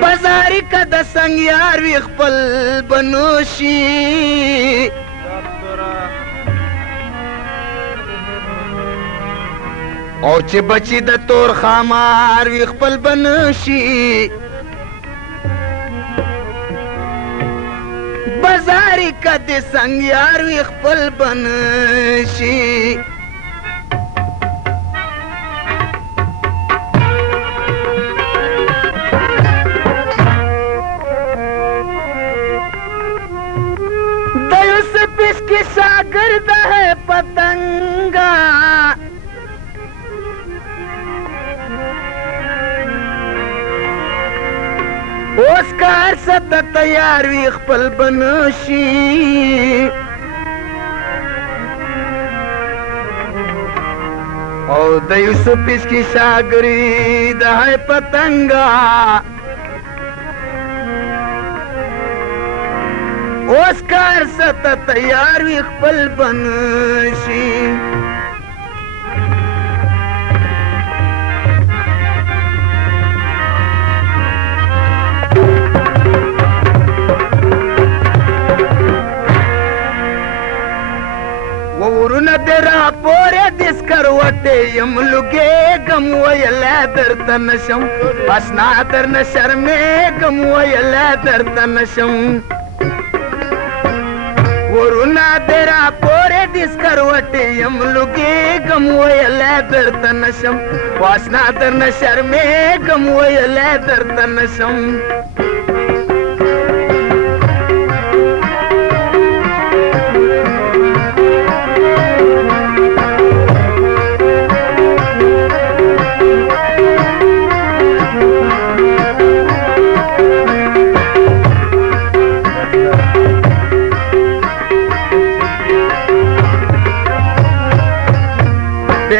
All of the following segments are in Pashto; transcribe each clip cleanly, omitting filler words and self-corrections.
بازاری که د سنګیار وي خپل بنوشي او چې بچي د تور خامار وي خپل بنوشي بازاری که د سنګیار وي خپل بنوشي इसकी शागिर्द है पतंगा उसकार सत तैयार वि खपल बनोशी और द यूसुफ इसकी शागिर्द है पतंगा ओस्कार सत तैयार वि खपल बनशी वरुण तेरा पोरे दिस करवटे यमलुगे गमवयला दर्तनशम असना तर न शर्मे गमवयला दर्तनशम वरुणा तेरा पोरे दिस करवटे यमलुगे गमवयला दर्तनशम वासना तर न शर्मे गमवयला दर्तनशम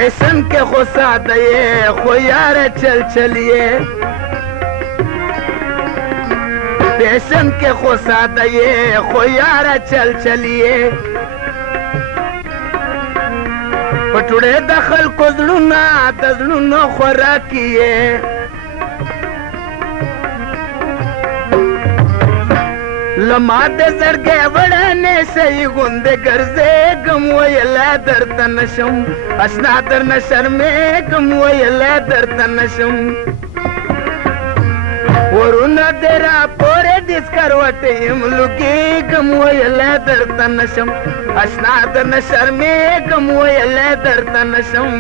फैशन के खुशा दये खो यार चल चलिए फैशन के खुशा दये खो यार चल चलिए पटुड़े दखल को दजलुना खोरा किए लमाद जरगे वड़ने सही गुंदे गर्जे गमवयला दर्तनशम असना तर न शर्मे गमवयला दर्तनशम वरुण तेरा पोरे दिस करवटे यमलुगे गमवयला दर्तनशम असना तर न शर्मे गमवयला दर्तनशम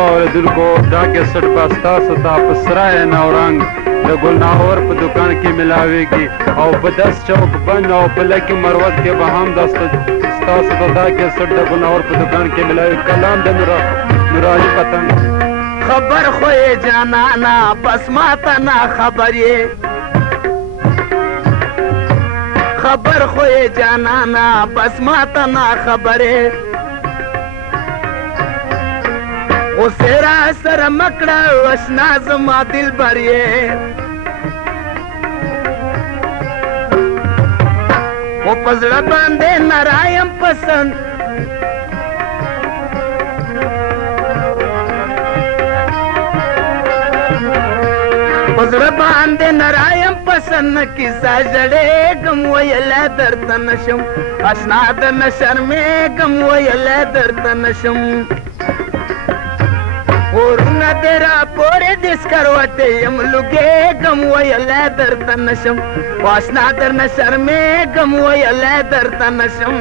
और दिल को जाके सट पास्ता सता पसराए नौरंग द गुलनाहौर पे दुकान की मिलावेगी और बदस चौक बन और पलक की मरवत के बहाम दस्ता सता के सट द गुलनाहौर पे दुकान की मिलावेगी कलाम द नूरानी पतंग खबर खोए जाना ना बस माता ना खबर ये खबर खोए जाना ना बस माता ना खबरे सेरा सर मकड़ा वसना जमा दिल भरिए वो पजड़ा बांधे नारायण पसंद पजड़ा बांधे नारायण पसंद किसा जड़े गमवयला दर्तनशम असनाद नशर में गमवयला दर्तनशम वरुण तेरा पोरे दिस करवटे यमलुगे गमवयला दर्तनशम वासना तर न शर्मे गमवयला दर्तनशम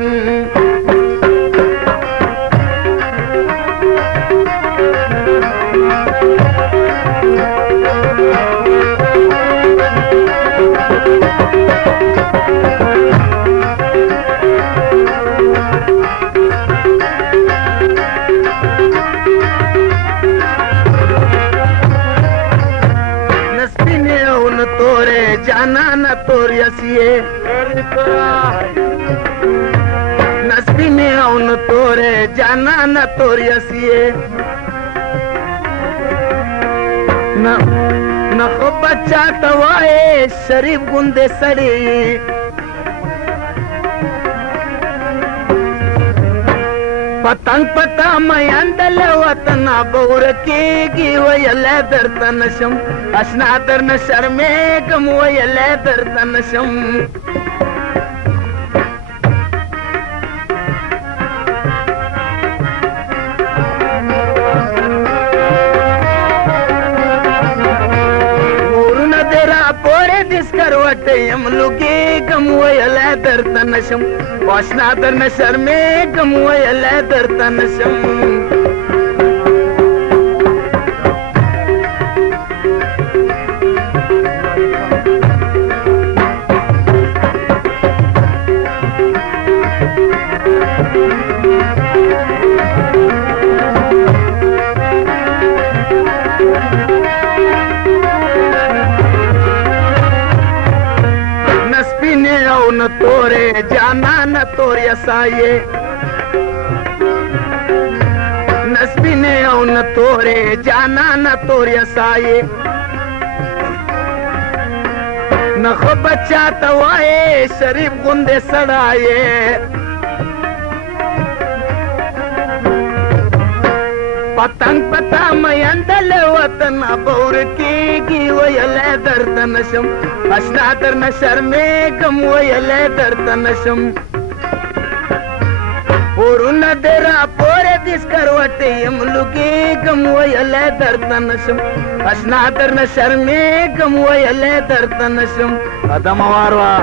یې نسبینې او نه تورې جانانه تور یس یې نه خو بچا ته وایې شریف ګوندې سړی پتنګ پتا میندل وطن بور کېږي ویلی درته نشم اشنا درنه شرمېږم ویلی درته نشم ورونه دې راپورې د سکروټې یم لوګېږم ویلی درته نشم واشنا درنه شرمېږم ویلی درته نشم न तोरे जाना न तोरे साये नस्बिने औ न तोरे जाना न तोरे साये न खो बच्चा तवाए शरीफ गुंदे सड़ाए पतंग पता मयंदल वतन बौर केगी वयले दर्द नशम اشنا درنه شرمېږم ویلی درته نشم ورونه دې راپورې د سکروټې یم لوګېږم ویلی درته نشم اشنا درنه شرمېږم ویلی درته نشم ادم واروا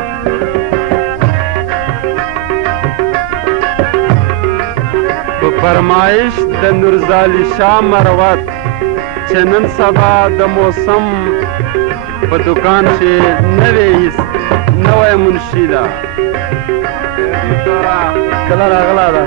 په فرمایش د نورزالي شاه مروت چې نن سبا د موسم په دکان چې نوی منشي ده کله راغله ده